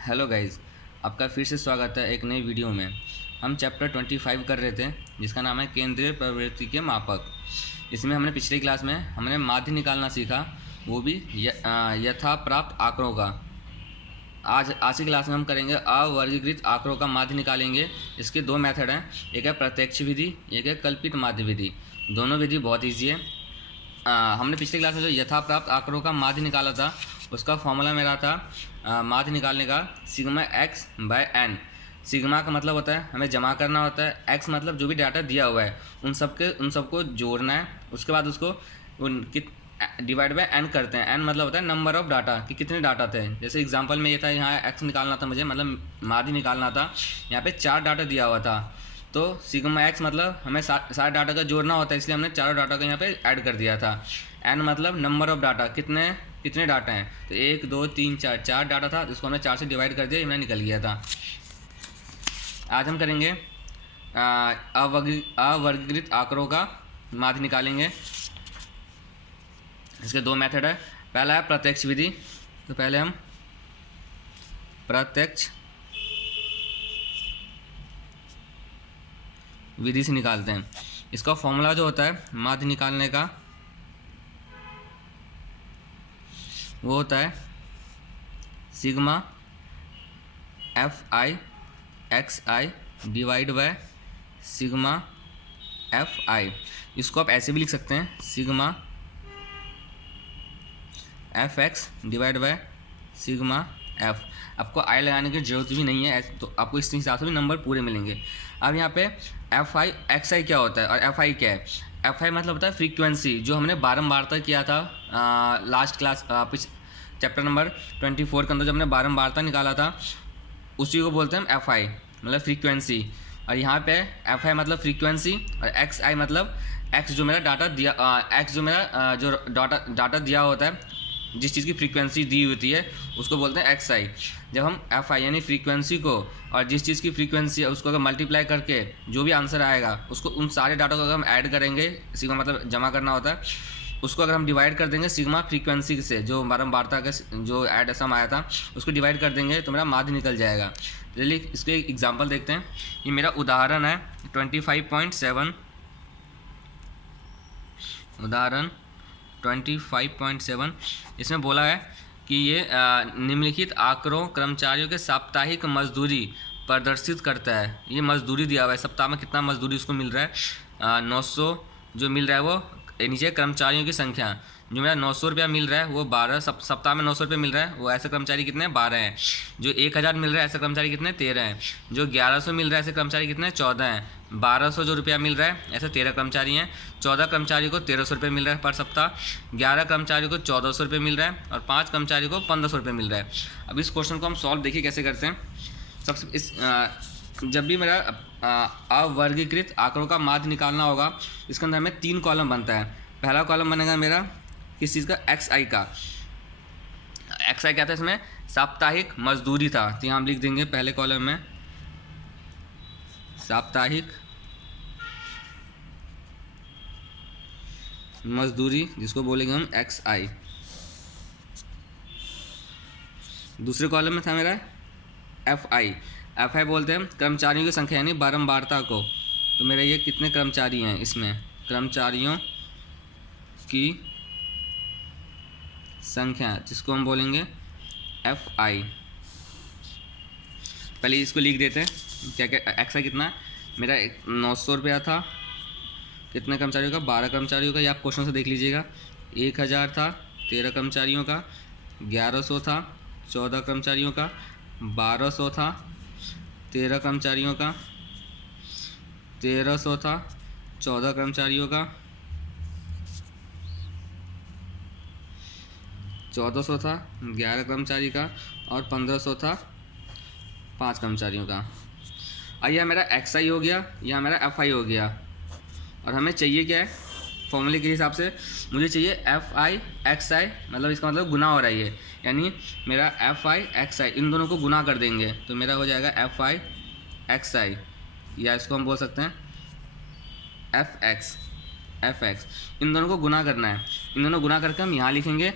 Hello guys, आपका फिर से स्वागत है एक नई वीडियो में। हम चैप्टर 25 कर रहे थे जिसका नाम है केंद्रीय प्रवृत्ति के मापक। इसमें हमने पिछली क्लास में हमने माध्य निकालना सीखा, वो भी यथा प्राप्त आंकड़ों का। आज की क्लास में हम करेंगे अवर्गीकृत आंकड़ों का माध्य निकालेंगे। इसके दो मेथड हैं, एक है प्रत्यक्ष विधि, एक है कल्पित माध्य विधि। दोनों विधि बहुत ईजी है। हमने पिछली क्लास में जो यथा प्राप्त आंकड़ों का माध्य निकाला था उसका फॉर्मूला मेरा था माध्य निकालने का sigma x by n. Sigma का मतलब होता है हमें जमा करना होता है, एक्स मतलब जो भी डाटा दिया हुआ है उन सबको जोड़ना है, उसके बाद उसको डिवाइड बाय एन करते हैं। एन मतलब होता है नंबर ऑफ डाटा कि कितने डाटा थे। जैसे एग्जांपल में ये था, यहाँ एक्स निकालना था मुझे, मतलब माध्य निकालना था। यहाँ पे 4 डाटा दिया हुआ था, तो सिग्मा एक्स मतलब हमें सारे डाटा का जोड़ना होता है, इसलिए हमने चारों डाटा को यहाँ पे ऐड कर दिया था। एन मतलब नंबर ऑफ डाटा, कितने डाटा हैं, तो 1 2 3 4 डाटा था, इसको हमने 4 से डिवाइड कर दिया, ये निकल गया था। आज हम करेंगे अवर्गीकृत आंकड़ों का माध्य निकालेंगे। इसके दो मेथड है। पहला है प्रत्यक्ष विधि, तो पहले हम प्रत्यक्ष विधि से निकालते हैं। इसका फॉर्मूला जो होता है माध्य निकालने का वो होता है sigma F I x I divide by sigma F आई। इसको आप ऐसे भी लिख सकते हैं, sigma F x divide by sigma F. आपको आई लगाने की जरूरत भी नहीं है, तो आपको इस हिसाब से भी नंबर पूरे मिलेंगे। अब यहाँ पे एफ आई एक्स आई क्या होता है और एफ आई क्या है। एफ आई मतलब होता है फ्रीक्वेंसी, जो हमने बारंबारता किया था लास्ट क्लास चैप्टर नंबर 24 के अंदर, जब हमने बारंबारता निकाला था उसी को बोलते हैं हम एफ आई मतलब फ्रीक्वेंसी। और यहाँ पे एफ आई मतलब फ्रीक्वेंसी और एक्स आई मतलब एक्स जो मेरा डाटा दिया, एक्स जो मेरा जो डाटा दिया होता है, जिस चीज़ की फ्रीक्वेंसी दी होती है उसको बोलते हैं एक्स आई। जब हम एफ आई यानी फ्रीक्वेंसी को और जिस चीज़ की फ्रीक्वेंसी है उसको अगर मल्टीप्लाई करके जो भी आंसर आएगा उसको, उन सारे डाटा को अगर हम ऐड करेंगे, सिग्मा मतलब जमा करना होता है, उसको अगर हम डिवाइड कर देंगे सिग्मा फ्रीक्वेंसी से, जो बारंबारता का जो ऐड सम आया था उसको डिवाइड कर देंगे तो मेरा माध्य निकल जाएगा। चलिए इसके एग्जाम्पल देखते हैं। ये मेरा उदाहरण है 25.7, उदाहरण 25.7। इसमें बोला है कि ये निम्नलिखित आंकड़ों कर्मचारियों के साप्ताहिक मजदूरी प्रदर्शित करता है। ये मजदूरी दिया हुआ है, सप्ताह में कितना मजदूरी उसको मिल रहा है, 900 जो मिल रहा है वो। नीचे कर्मचारियों की संख्या, जो मेरा 900 रुपया मिल रहा है वो 12 सप्ताह में 900 रुपये मिल रहा है, वो ऐसे कर्मचारी कितने हैं 12 हैं। जो 1000 मिल रहा है ऐसे कर्मचारी कितने 13 हैं। जो 1100 मिल रहा है ऐसे कर्मचारी कितने 14 हैं। 1200 जो रुपया मिल रहा है ऐसे 13 कर्मचारी हैं। 14 कर्मचारी को 1300 रुपये मिल रहा है पर सप्ताह। 11 कर्मचारी को 1400 रुपये मिल रहा है और 5 कर्मचारी को 1500 रुपये मिल रहा है। अब इस क्वेश्चन को हम सॉल्व देखिए कैसे करते हैं। जब भी मेरा अवर्गीकृत आंकड़ों का माध्य निकालना होगा, इसके अंदर हमें 3 कॉलम बनता है। पहला कॉलम बनेगा मेरा किस चीज़ का, एक्स आई का। एक्स आई क्या था, इसमें साप्ताहिक मजदूरी था, तो यहाँ हम लिख देंगे पहले कॉलम में साप्ताहिक मजदूरी, जिसको बोलेंगे हम एक्स आई। दूसरे कॉलम में था मेरा एफ आई। एफ आई बोलते हैं कर्मचारियों की संख्या यानी बारंबारता को। तो मेरा ये कितने कर्मचारी हैं, इसमें कर्मचारियों की संख्या, जिसको हम बोलेंगे एफ आई। पहले इसको लिख देते हैं क्या क्या। एक्स आई कितना मेरा 900 रुपया था, कितने कर्मचारियों का 12 कर्मचारियों का, ये आप क्वेश्चन से देख लीजिएगा। 1000 था 13 कर्मचारियों का, 1100 था 14 कर्मचारियों का, 1200 था 13 कर्मचारियों का, 1300 था 14 कर्मचारियों का, 1400 था 11 कर्मचारी का और 1500 था 5 कर्मचारियों का। और यह मेरा एक्स आई हो गया, यह मेरा एफ आई हो गया। और हमें चाहिए क्या है, फॉर्मूले के हिसाब से मुझे चाहिए एफ आई एक्स आई, मतलब इसका मतलब गुना हो रहा है ये, यानी मेरा एफ आई एक्स आई, इन दोनों को गुना कर देंगे तो मेरा हो जाएगा एफ आई एक्स आई, या इसको हम बोल सकते हैं एफ एक्स। इन दोनों को गुना करना है, इन दोनों गुना करके हम यहाँ लिखेंगे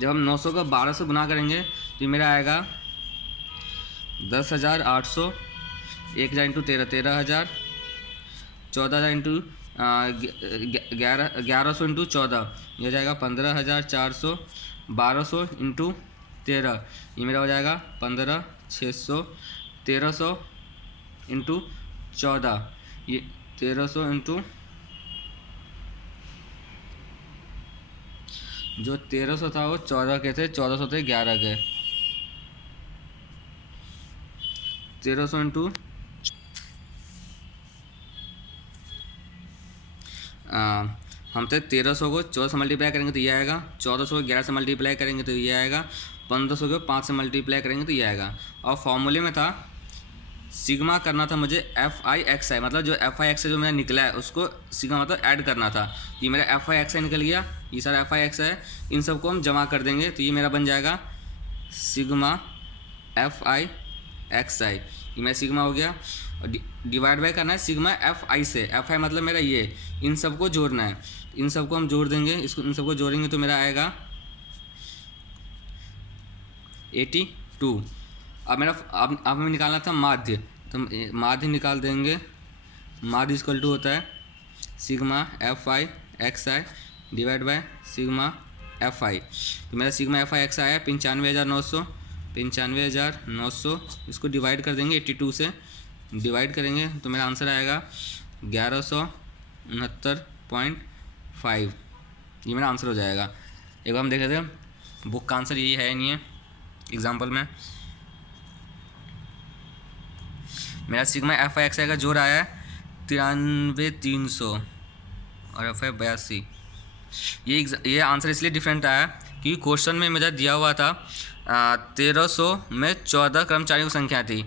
जब हम 900 का 12 से गुना करेंगे तो ये मेरा आएगा 10,800, 1,000 इंटू 13, 13,000, 14,000 इंटू 1100 इंटू 14, ये हो जाएगा 15,400, 1200 इंटू 13, ये मेरा हो जाएगा 15,600, 1300 इंटू 14, ये 1300 इंटू जो 1300 था वो 14 के थे, 1400 थे 11 के, 1300 इंटू हम थे 1300 को 14 से मल्टीप्लाई करेंगे तो ये आएगा, 1400 को 11 से मल्टीप्लाई करेंगे तो ये आएगा, 1500 को 5 से मल्टीप्लाई करेंगे तो ये आएगा। और फॉर्मूले में था सिग्मा करना था मुझे FI/XI, मतलब जो FI/XI जो मेरा निकला है उसको सिग्मा मतलब ऐड करना था। ये मेरा FI/XI निकल गया, ये सारा FI/XI है, इन सबको हम जमा कर देंगे तो ये मेरा बन जाएगा सिग्मा FI/XI। ये मेरा सिग्मा हो गया, और डिवाइड बाय करना है सिग्मा FI से। FI मतलब मेरा ये, इन सबको जोड़ना है, इन सबको हम जोड़ देंगे, इसको इन सबको जोड़ेंगे तो मेरा आएगा 82। अब मेरा अब हमें निकालना था माध्य, तो माध्य निकाल देंगे। माध्य इक्वल टू होता है sigma FI/XI divide by sigma FI। तो मेरा सिग्मा FI/XI आया 95,900, 95,900, इसको डिवाइड कर देंगे 82 से, डिवाइड करेंगे तो मेरा आंसर आएगा 1169.5। ये मेरा आंसर हो जाएगा। एक बार हम देख लेते हैं बुक का आंसर, यही है नहीं है एग्जाम्पल में। मेरा सिग्मा FI/XI का जोड़ आया है 93,300 और FI 82। ये आंसर इसलिए डिफरेंट आया क्योंकि क्वेश्चन में मुझे दिया हुआ था 1300 में 14 कर्मचारियों की संख्या थी,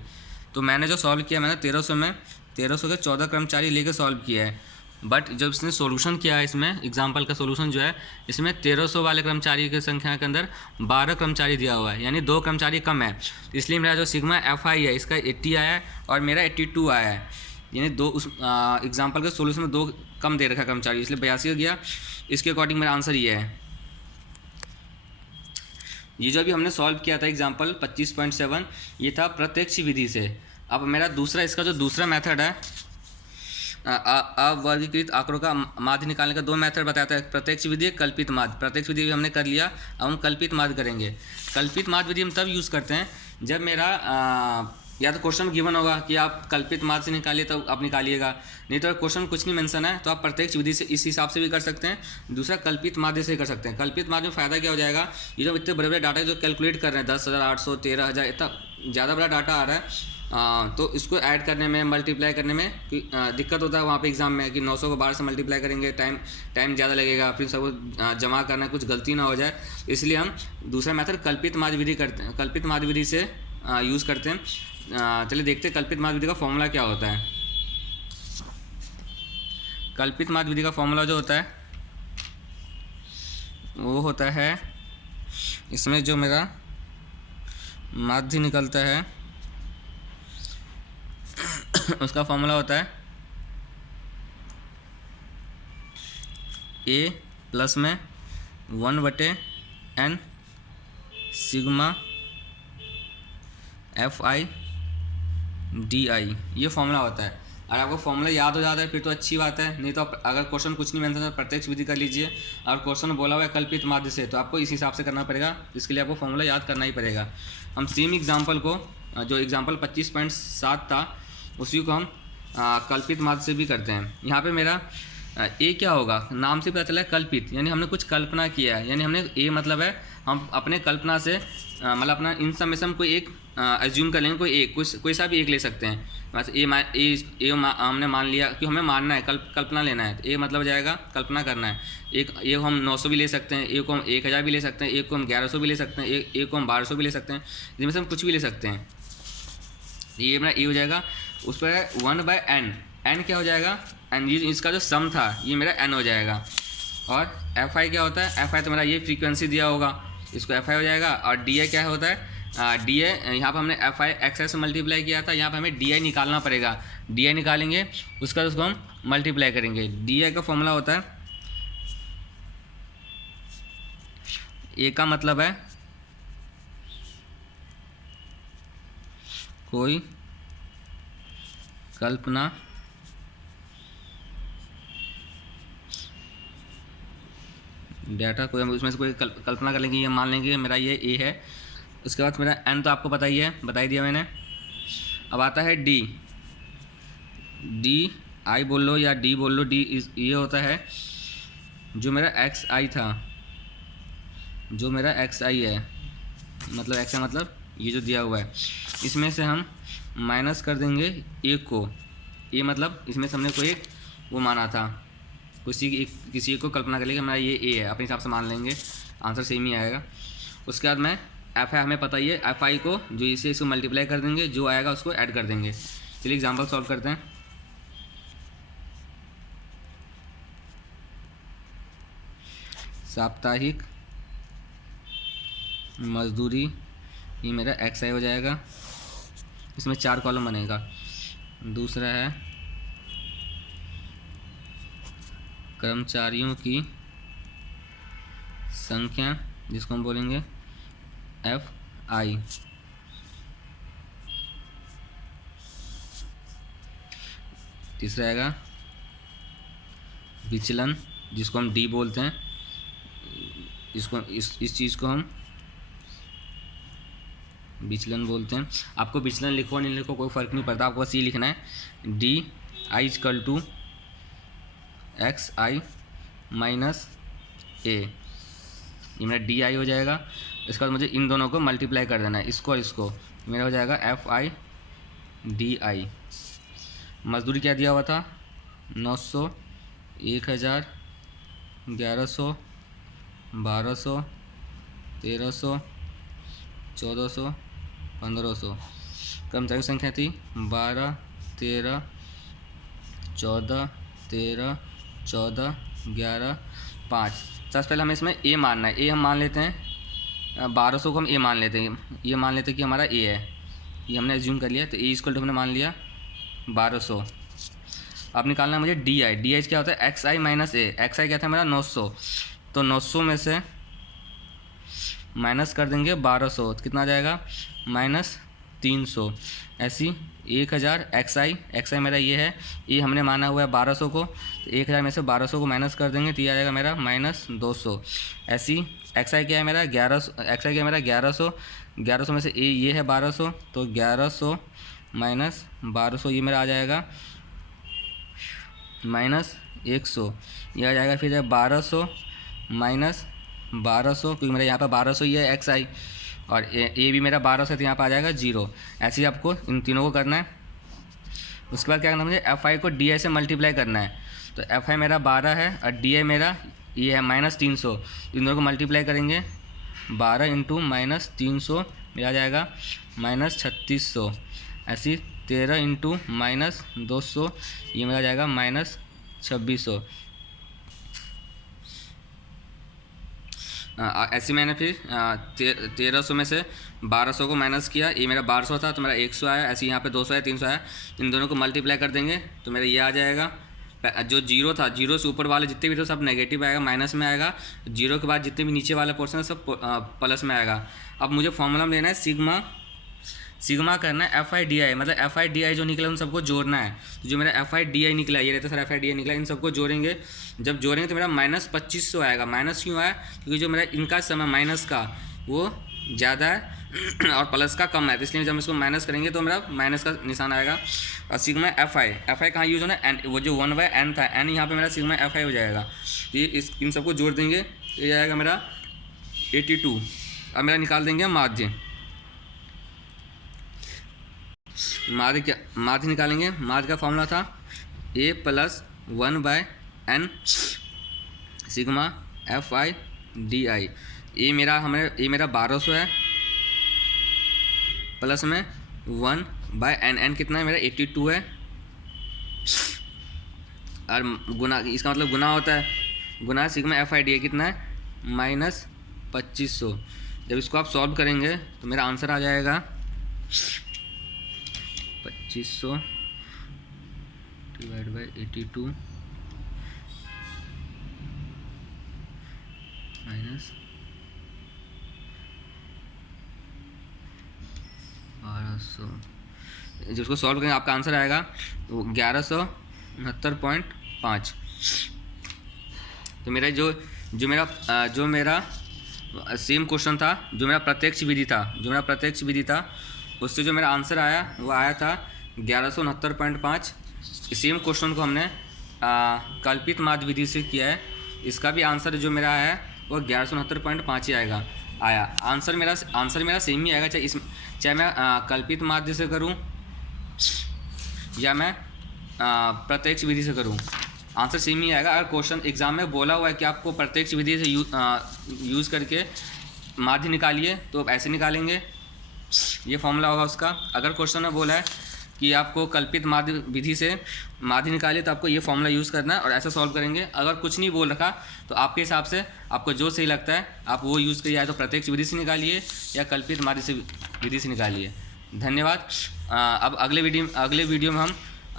तो मैंने जो सॉल्व किया मैंने 1300 के 14 कर्मचारी लेकर सॉल्व किया है। बट जब इसने सॉल्यूशन किया है, इसमें एग्जाम्पल का सॉल्यूशन जो है इसमें 1300 वाले कर्मचारी की संख्या के अंदर 12 कर्मचारी दिया हुआ है, यानी 2 कर्मचारी कम है, तो इसलिए मेरा जो सिग्मा FI है इसका 80 आया है और मेरा 82 आया है, यानी दो उस एग्जाम्पल के सॉल्यूशन में 2 कम दे रखा कर्मचारी, इसलिए 82 हो गया। इसके अकॉर्डिंग मेरा आंसर ये है। ये जो अभी हमने सॉल्व किया था एग्जाम्पल 25.7, ये था प्रत्यक्ष विधि से। अब मेरा दूसरा, इसका जो दूसरा मेथड है अवर्गीकृत आंकड़ों का माध्य निकालने का 2 मेथड बताता है, प्रत्यक्ष विधि, कल्पित माध्य। प्रत्यक्ष विधि भी हमने कर लिया, अब हम कल्पित माध्य करेंगे। कल्पित माध्य विधि हम तब यूज़ करते हैं जब मेरा या तो क्वेश्चन गिवन होगा कि आप कल्पित माध्य से निकालिए तो आप निकालिएगा, नहीं तो क्वेश्चन कुछ नहीं मेंशन है तो आप प्रत्यक्ष विधि से इस हिसाब से भी कर सकते हैं, दूसरा कल्पित माध्य से कर सकते हैं। कल्पित माध्य में फ़ायदा क्या हो जाएगा, ये जो इतने बड़े बड़े डाटा जो कैलकुलेट कर रहे हैं 10,800, 13,000, इतना ज़्यादा बड़ा डाटा आ रहा है, तो इसको ऐड करने में, मल्टीप्लाई करने में दिक्कत होता है वहाँ पे एग्जाम में कि 900 को 12 से मल्टीप्लाई करेंगे, टाइम ज़्यादा लगेगा, फिर सबको जमा करना, कुछ गलती ना हो जाए, इसलिए हम दूसरा मेथड कल्पित माध्य विधि करते हैं, कल्पित माध्य विधि से यूज़ करते हैं। चलिए देखते हैं कल्पित माध्य विधि का फॉर्मूला क्या होता है। कल्पित माध्य विधि का फॉर्मूला जो होता है वो होता है, इसमें जो मेरा माध्य निकलता है उसका फॉर्मूला होता है A प्लस में 1/n सिग्मा FI/DI, ये फॉर्मूला होता है। अगर आपको फॉर्मूला याद हो जाता है फिर तो अच्छी बात है, नहीं तो आप अगर क्वेश्चन कुछ नहीं मेंशन है तो प्रत्यक्ष विधि कर लीजिए, और क्वेश्चन बोला हुआ है कल्पित माध्य से तो आपको इस हिसाब से करना पड़ेगा, इसके लिए आपको फॉर्मूला याद करना ही पड़ेगा। हम सेम एग्जाम्पल को, जो एग्जाम्पल 25.7 था उसी को हम कल्पित माध्य से भी करते हैं। यहाँ पे मेरा ए क्या होगा, नाम से पता चला है कल्पित, यानी हमने कुछ कल्पना किया है, यानी हमने ए मतलब है हम अपने कल्पना से मतलब अपना इन सब में से हम कोई एक एज्यूम कर लेंगे, कोई सा भी एक ले सकते हैं। बस ए हमने मान लिया कि हमें मानना है, कल्पना लेना है, तो ए मतलब हो जाएगा कल्पना करना है। एक हम 900 भी ले सकते हैं, एक को हम 1000 भी ले सकते हैं, एक को हम 1100 भी ले सकते हैं, एक को हम 1200 भी ले सकते हैं, जिनमें से हम कुछ भी ले सकते हैं। ये मेरा ए हो जाएगा, उस पर 1/n, n क्या हो जाएगा, एन ये इसका जो सम था ये मेरा n हो जाएगा। और FI क्या होता है, FI तो मेरा ये फ्रीक्वेंसी दिया होगा, इसको FI हो जाएगा। और DI क्या होता है, DI यहाँ पर हमने FI/XI से मल्टीप्लाई किया था, यहाँ पर हमें DI निकालना पड़ेगा, DI निकालेंगे उसका उसको हम मल्टीप्लाई करेंगे। DI का फॉर्मूला होता है ए का मतलब है कोई कल्पना डाटा, कोई हम उसमें से कोई कल्पना कर लेंगे, ये मान लेंगे मेरा ये ए है। उसके बाद मेरा एन तो आपको पता ही है, बता ही दिया मैंने। अब आता है डी। डी आई बोल लो या डी बोल लो, डी ये होता है जो मेरा एक्स आई था, जो मेरा एक्स आई है, मतलब एक्स है मतलब ये जो दिया हुआ है, इसमें से हम माइनस कर देंगे ए को। ए मतलब इसमें से हमने कोई एक वो माना था, किसी एक को कल्पना कर लेंगे हमारा ये ए है, अपने हिसाब से मान लेंगे, आंसर सेम ही आएगा। उसके बाद में एफ आई हमें पता ही है, एफ आई को जो इसे इसको मल्टीप्लाई कर देंगे, जो आएगा उसको ऐड कर देंगे। चलिए एग्जांपल सॉल्व करते हैं। साप्ताहिक मजदूरी, ये मेरा एक्स आई हो जाएगा, इसमें 4 कॉलम बनेगा। दूसरा है कर्मचारियों की संख्या, जिसको हम बोलेंगे एफ आई। तीसरा आएगा विचलन, जिसको हम डी बोलते हैं, इसको इस चीज़ को हम विचलन बोलते हैं। आपको विचलन लिखो नहीं लिखो कोई फ़र्क नहीं पड़ता, आपको बस ये लिखना है D I equal to X I minus A, ये मेरा डी आई हो जाएगा। इसके बाद मुझे इन दोनों को मल्टीप्लाई कर देना है, इसको और इसको, मेरा हो जाएगा एफ आई डी आई। मजदूरी क्या दिया हुआ था, 900, 1000, 1100, 1200, 1300, 1400, 1500। कर्मचारी की संख्या थी 12, 13, 14, 13, 14, 11, 5। सबसे पहले हमें इसमें ए मानना है, ए हम मान लेते हैं 1200 को हम ए मान लेते हैं, ये मान लेते हैं कि हमारा ए है, ये हमने एज्यूम कर लिया। तो ए इक्वल टू हमने मान लिया 1200। अब निकालना है मुझे डी आई। डी आई क्या होता है, x I minus A. X आई क्या था मेरा 900, तो 900 में से माइनस कर देंगे 1200, तो कितना आ जाएगा -300। ऐसी 1000 एक्स आई मेरा ये है, ये हमने माना हुआ है 1200 को, तो 1000 में से 1200 को माइनस कर देंगे तो ये आ जाएगा मेरा -200। ऐसी एक्स आई क्या है मेरा 1100, एक्स आई क्या है मेरा 1100, 1100 में से ये है 1200, तो 1100 माइनस 1200 ये मेरा आ जाएगा -100। ये आ जाएगा फिर 1200 माइनस 1200, क्योंकि मेरा यहाँ पर 1200 ही है एक्स आई, और ए भी मेरा 1200 है, तो यहाँ पर आ जाएगा 0। ऐसे ही आपको इन तीनों को करना है। उसके बाद क्या करना है मुझे, एफ आई को डी आई से मल्टीप्लाई करना है। तो एफ आई मेरा 12 है और डी आई मेरा ये है -300, इन दोनों को मल्टीप्लाई करेंगे, 12 इंटू -300 मेरा आ जाएगा -3600। ऐसी 13 इंटू -200 ये मेरा आ जाएगा -2600। ऐसे मैंने फिर 1300 में से 1200 को माइनस किया, ये मेरा 1200 था तो मेरा 100 आया। ऐसे यहाँ पे 200 है, 300 आया, इन दोनों को मल्टीप्लाई कर देंगे तो मेरा ये आ जाएगा। जो जीरो था, जीरो से ऊपर वाले जितने भी थे सब नेगेटिव आएगा, माइनस में आएगा। जीरो के बाद जितने भी नीचे वाला पोर्शन है सब प्लस में आएगा। अब मुझे फॉर्मूला में लेना है सिग्मा करना है एफ आई डी आई, मतलब एफ आई डी आई जो निकला उन सबको जोड़ना है। तो जो मेरा एफ आई डी आई निकला, ये रहता है सर एफ आई डी आई निकला, इन सबको जोड़ेंगे। जब जोड़ेंगे तो मेरा -2500 आएगा। माइनस क्यों आया, क्योंकि जो मेरा इनका समय माइनस का वो ज़्यादा है और प्लस का कम है, तो इसलिए जब हम इसको माइनस करेंगे तो मेरा माइनस का निशान आएगा। और सिग्मा एफ आई कहाँ यूज होना है, एन, वो जो 1/n था, एन यहाँ पे मेरा सिग्मा एफ आई हो जाएगा। ये इन सबको जोड़ देंगे, ये आएगा मेरा 82। अब मेरा निकाल देंगे माध्य निकालेंगे। माध्य का फॉर्मूला था a + 1/n sigma F I D आई। ये मेरा 1200 है, प्लस में 1/n, n कितना है मेरा 82 है, और गुना, इसका मतलब गुना होता है, गुना sigma F I D I कितना है -2500। जब इसको आप सॉल्व करेंगे तो मेरा आंसर आ जाएगा 2500 / 82 - जिसको सॉल्व करेंगे आपका आंसर आएगा 1169.5। तो मेरा जो मेरा सेम क्वेश्चन था, जो मेरा प्रत्यक्ष विधि था उससे जो मेरा आंसर आया वो आया था 1169.5। सेम क्वेश्चन को हमने कल्पित माध्य विधि से किया है। इसका भी आंसर जो मेरा आया है वो 1169.5 ही आया। आंसर मेरा सेम ही आएगा, चाहे मैं कल्पित माध्य से करूं या मैं प्रत्यक्ष विधि से करूं, आंसर सेम ही आएगा। अगर क्वेश्चन एग्जाम में बोला हुआ है कि आपको प्रत्यक्ष विधि से यूज़ करके माध्य निकालिए, तो आप ऐसे निकालेंगे, ये फॉर्मूला होगा उसका। अगर क्वेश्चन में बोला है कि आपको कल्पित माध्य विधि से माध्य निकालिए, तो आपको ये फॉर्मूला यूज़ करना है और ऐसा सॉल्व करेंगे। अगर कुछ नहीं बोल रखा तो आपके हिसाब से आपको जो सही लगता है आप वो यूज़ करिए, या तो प्रत्यक्ष विधि से निकालिए या कल्पित माध्य विधि से निकालिए। धन्यवाद। अब अगले वीडियो में हम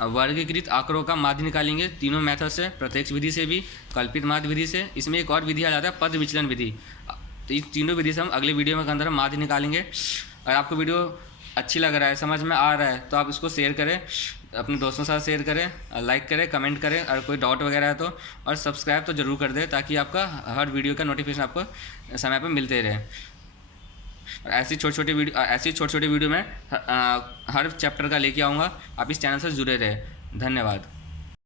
वर्गीकृत आंकड़ों का माध्य निकालेंगे तीनों मेथड से, प्रत्यक्ष विधि से भी, कल्पित माध्य विधि से। इसमें एक और विधि आ जाता है पद विचलन विधि। तो इस तीनों विधि से हम अगले वीडियो में अंदर माध्य निकालेंगे। अगर आपको वीडियो अच्छी लग रहा है, समझ में आ रहा है, तो आप इसको शेयर करें, अपने दोस्तों के साथ शेयर करें, लाइक करें, कमेंट करें, और कोई डाउट वगैरह है तो, और सब्सक्राइब तो ज़रूर कर दें, ताकि आपका हर वीडियो का नोटिफिकेशन आपको समय पर मिलते रहे। और ऐसी छोटी छोटी वीडियो में हर चैप्टर का लेके आऊँगा। आप इस चैनल से जुड़े रहे। धन्यवाद।